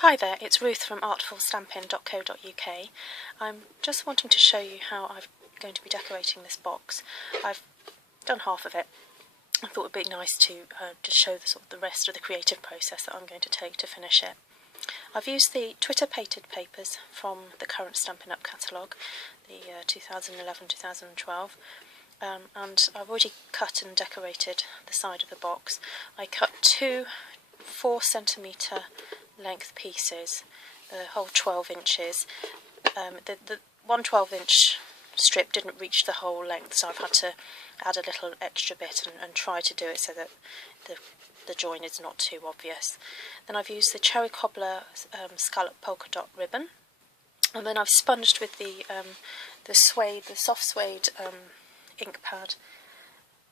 Hi there, it's Ruth from artfulstampin.co.uk. I'm just wanting to show you how I'm going to be decorating this box. I've done half of it. I thought it would be nice to just show the rest of the creative process that I'm going to take to finish it. I've used the Twitter painted papers from the current Stampin Up catalogue, the 2011-2012, and I've already cut and decorated the side of the box. I cut two 4cm length pieces, the whole 12 inches. The one 12-inch strip didn't reach the whole length, so I've had to add a little extra bit and try to do it so that the join is not too obvious. Then I've used the cherry cobbler scallop polka dot ribbon, and then I've sponged with the suede, the soft suede ink pad.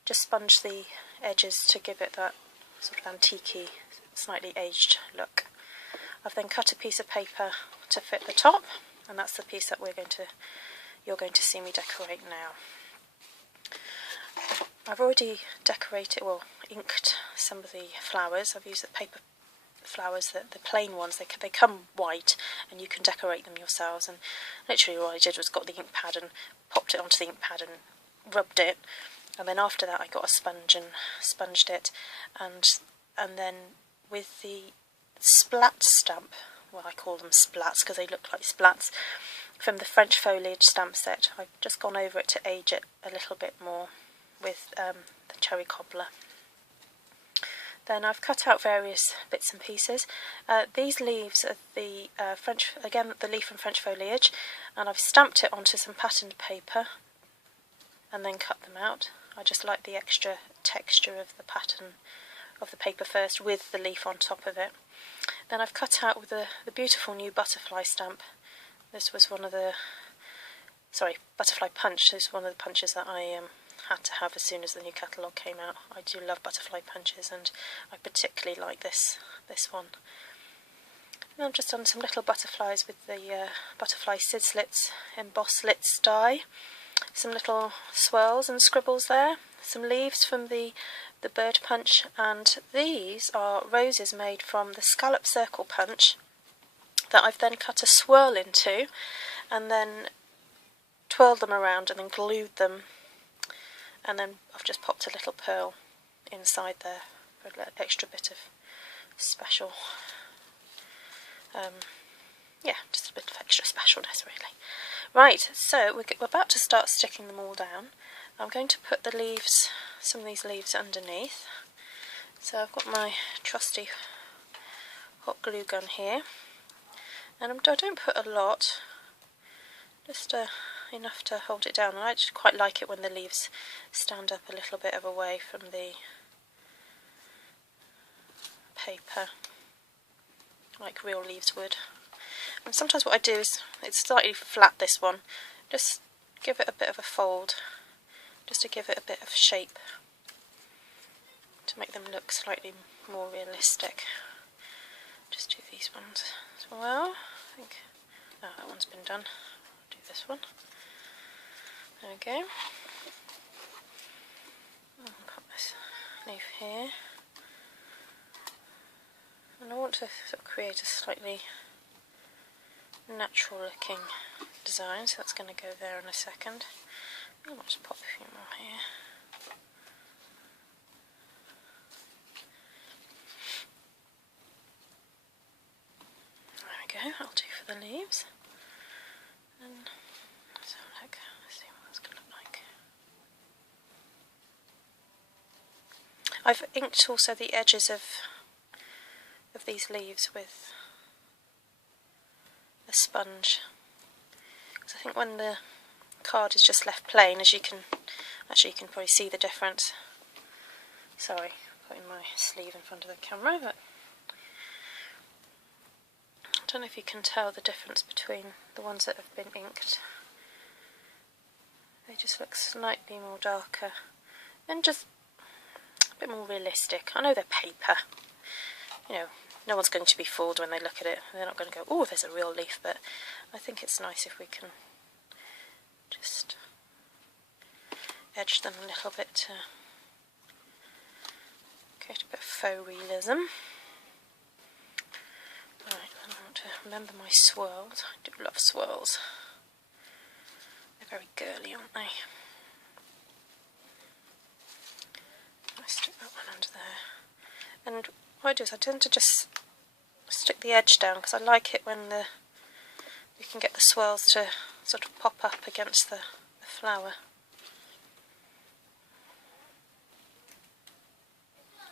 Just sponged the edges to give it that sort of antique-y, slightly aged look. I've then cut a piece of paper to fit the top, and that's the piece that you're going to see me decorate now. I've already decorated, well, inked some of the flowers. I've used the paper flowers, the plain ones. They come white, and you can decorate them yourselves. And literally all I did was got the ink pad and popped it onto the ink pad and rubbed it. And then after that I got a sponge and sponged it, and then with the splat stamp, well, I call them splats because they look like splats, from the French Foliage stamp set, I've just gone over it to age it a little bit more with the cherry cobbler. Then I've cut out various bits and pieces. These leaves are the the leaf from French Foliage, and I've stamped it onto some patterned paper and then cut them out. I just like the extra texture of the pattern of the paper first with the leaf on top of it. Then I've cut out with the beautiful new butterfly stamp. This was one of the, butterfly punch. This is one of the punches that I had to have as soon as the new catalogue came out. I do love butterfly punches, and I particularly like this one. And I've just done some little butterflies with the butterfly Sizzlets Embosslits die. Some little swirls and scribbles there. Some leaves from the bird punch, and these are roses made from the scallop circle punch that I've then cut a swirl into and then twirled them around and then glued them, and then I've just popped a little pearl inside there for an extra bit of special, just a bit of extra specialness really. Right, so we're about to start sticking them all down. I'm going to put the leaves, some of these leaves underneath. So I've got my trusty hot glue gun here, and I don't put a lot, just enough to hold it down. And I actually quite like it when the leaves stand up a little bit away from the paper, like real leaves would. And sometimes what I do is, it's slightly flat, this one, just give it a bit of a fold, just to give it a bit of shape, to make them look slightly more realistic. Just do these ones as well. I think, oh, that one's been done. I'll do this one. There we go. I'll pop this leaf here. And I want to sort of create a slightly natural looking design, so that's going to go there in a second. I might just pop a few more here. There we go, that'll do for the leaves. And let's have a look, let's see what that's going to look like. I've inked also the edges of these leaves with a sponge, because I think when the card is just left plain, as you can probably see the difference. Sorry, putting my sleeve in front of the camera, but I don't know if you can tell the difference between the ones that have been inked. They just look slightly more darker and just a bit more realistic. I know they're paper, you know, no one's going to be fooled when they look at it. They're not going to go, oh, there's a real leaf, but I think it's nice if we can just edge them a little bit to create a bit of faux realism. Right, remember my swirls. I do love swirls. They're very girly, aren't they? I stick that one under there. And what I do is I tend to just stick the edge down because I like it when you can get the swirls to sort of pop up against the flower.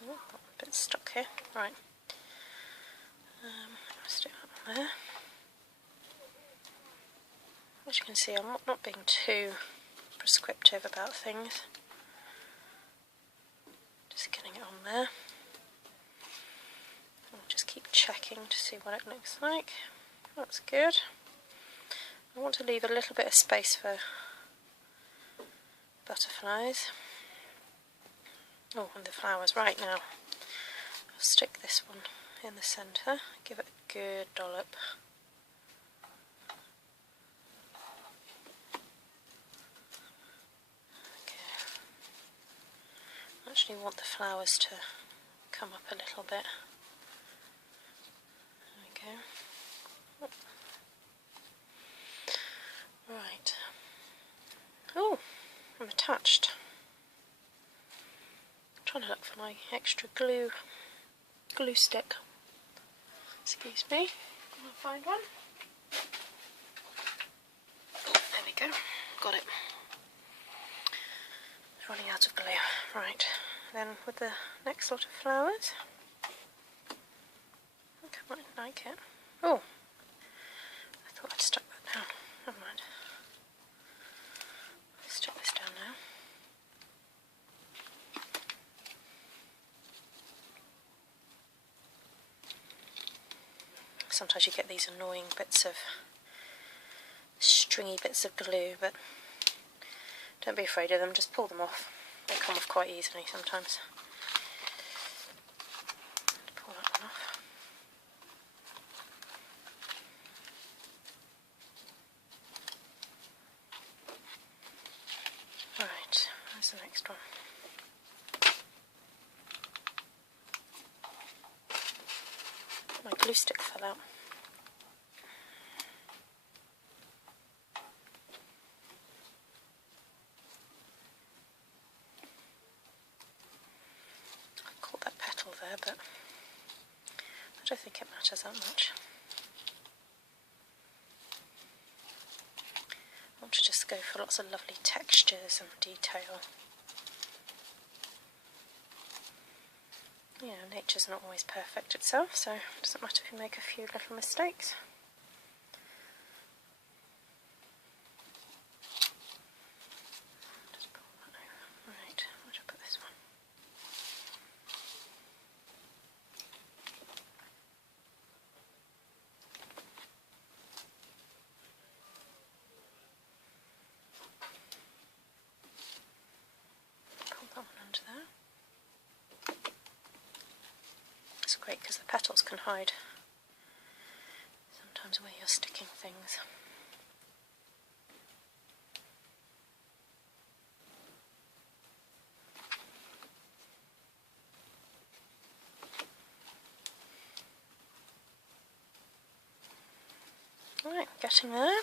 Oh, got a bit stuck here. Right. Stick that on there. As you can see, I'm not being too prescriptive about things. Just getting it on there. I'll just keep checking to see what it looks like. That's good. I want to leave a little bit of space for butterflies. Oh, and the flowers. Right, now I'll stick this one in the centre, give it a good dollop. Okay. I actually want the flowers to come up a little bit. There we go. Right. Oh, I'm attached. I'm trying to look for my extra glue stick. Excuse me, I'll find one. There we go, got it. It's running out of glue. Right, then with the next lot of flowers, I think I might like it. Oh, I thought I'd stuck that down. Never mind. Let's stick this down now. Sometimes you get these annoying bits of stringy bits of glue, but don't be afraid of them, just pull them off. They come off quite easily sometimes. Pull that one off. Right, where's the next one? My glue stick fell out. I caught that petal there, but I don't think it matters that much. I want to just go for lots of lovely textures and detail. You know, nature's not always perfect itself, so it doesn't matter if you make a few little mistakes. Just pull that over. Right, where do I put this one? Pull that one under there. It's great because the petals can hide sometimes where you're sticking things. Right, getting there.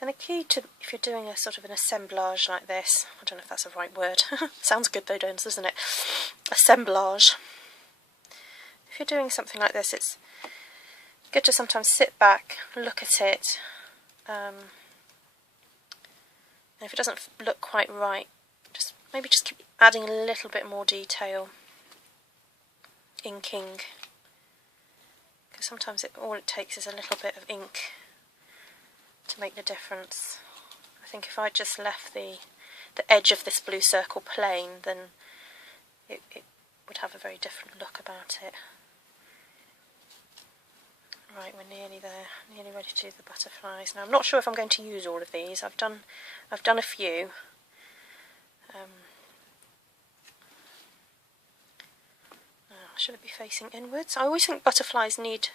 And the key to, if you're doing a sort of an assemblage like this, I don't know if that's a right word, sounds good though, doesn't it? Assemblage. If you're doing something like this, it's good to sometimes sit back, look at it, and if it doesn't look quite right, maybe just keep adding a little bit more detail, inking, because sometimes all it takes is a little bit of ink to make the difference. I think if I just left the edge of this blue circle plain, then it would have a very different look about it. Right, we're nearly there, nearly ready to do the butterflies. Now I'm not sure if I'm going to use all of these. I've done a few. Should it be facing inwards? I always think butterflies need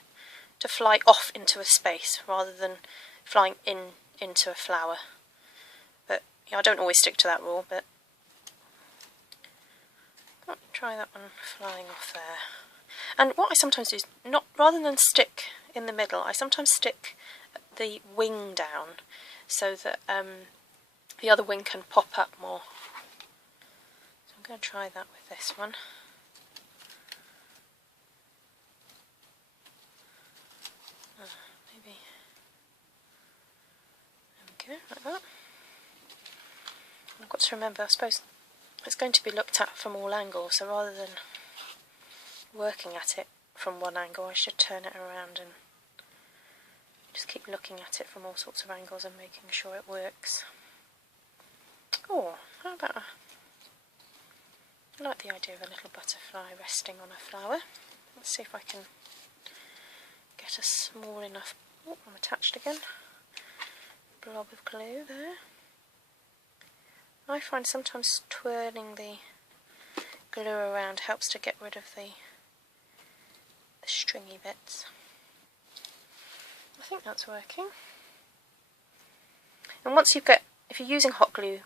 to fly off into a space rather than flying into a flower. But yeah, I don't always stick to that rule, but I'm Try that one flying off there. And what I sometimes do is, rather than stick in the middle, I sometimes stick the wing down so that the other wing can pop up more. So I'm going to try that with this one. Maybe there we go, like that. And I've got to remember, I suppose it's going to be looked at from all angles, so rather than working at it from one angle, I should turn it around and just keep looking at it from all sorts of angles and making sure it works. Oh, how about I like the idea of a little butterfly resting on a flower. Let's see if I can get a small enough, oh, I'm attached again, blob of glue there. I find sometimes twirling the glue around helps to get rid of the stringy bits. I think that's working. And once you've got, if you're using hot glue,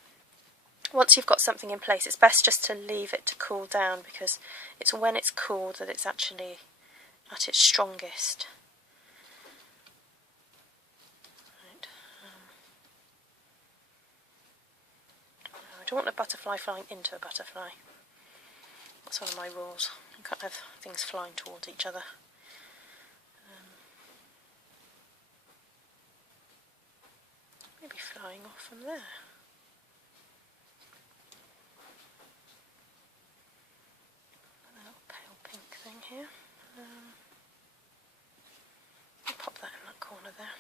once you've got something in place, it's best just to leave it to cool down, because it's when it's cool that it's actually at its strongest. Right. I don't want a butterfly flying into a butterfly. That's one of my rules. You can't have things flying towards each other. Maybe flying off from there. A little pale pink thing here. I'll pop that in that corner there.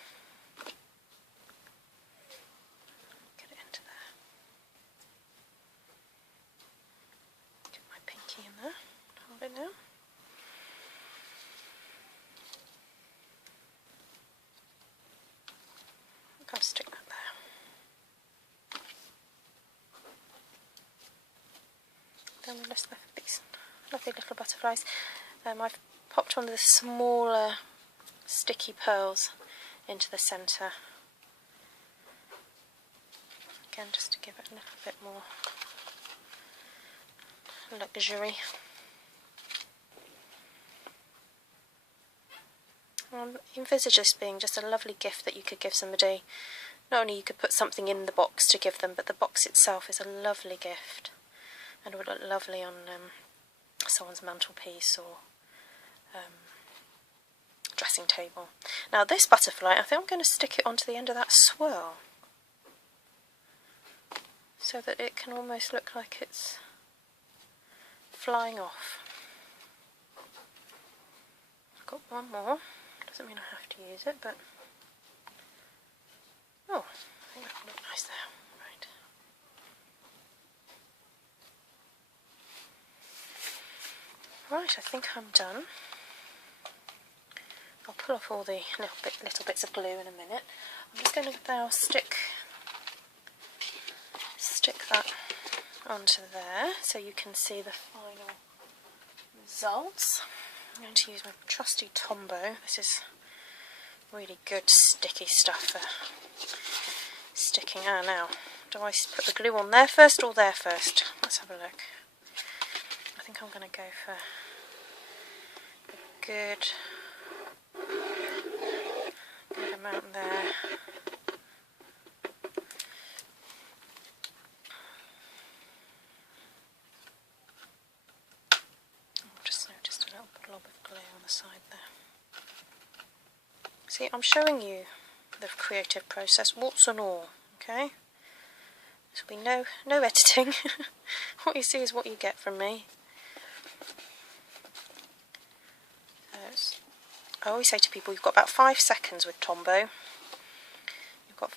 Get it into there. Get my pinky in there. Hold it now. I'll stick that there. Then we're left with these lovely little butterflies. I've popped one of the smaller sticky pearls into the centre. Again, just to give it a little bit more luxury. Envisage this being just a lovely gift that you could give somebody. Not only you could put something in the box to give them, but the box itself is a lovely gift and would look lovely on someone's mantelpiece or dressing table. Now this butterfly, I think I'm going to stick it onto the end of that swirl so that it can almost look like it's flying off. I've got one more. Doesn't mean I have to use it, but oh, I think that will look nice there. Right, I think I'm done. I'll pull off all the little bits of glue in a minute. I'm just going to now stick that onto there so you can see the final results. I'm going to use my trusty Tombow. This is really good sticky stuff for sticking. Ah, now, do I put the glue on there first or there first? Let's have a look. I think I'm going to go for a good amount there. I've just noticed a little blob of glue on the side there. See, I'm showing you the creative process, warts and all, okay? This will be no editing. What you see is what you get from me. I always say to people, you've got about 5 seconds with Tombow. You've got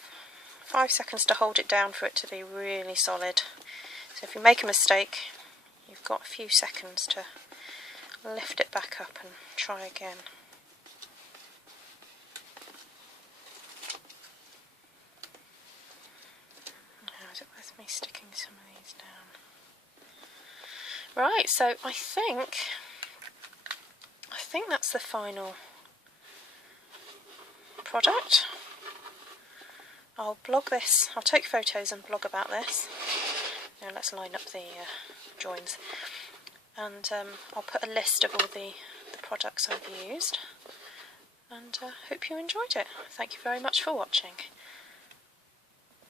5 seconds to hold it down for it to be really solid. So if you make a mistake, you've got a few seconds to lift it back up and try again. Now, is it worth me sticking some of these down? Right, so I think that's the final product. I'll blog this, I'll take photos and blog about this. Now let's line up the joins. and I'll put a list of all the products I've used, and hope you enjoyed it. Thank you very much for watching.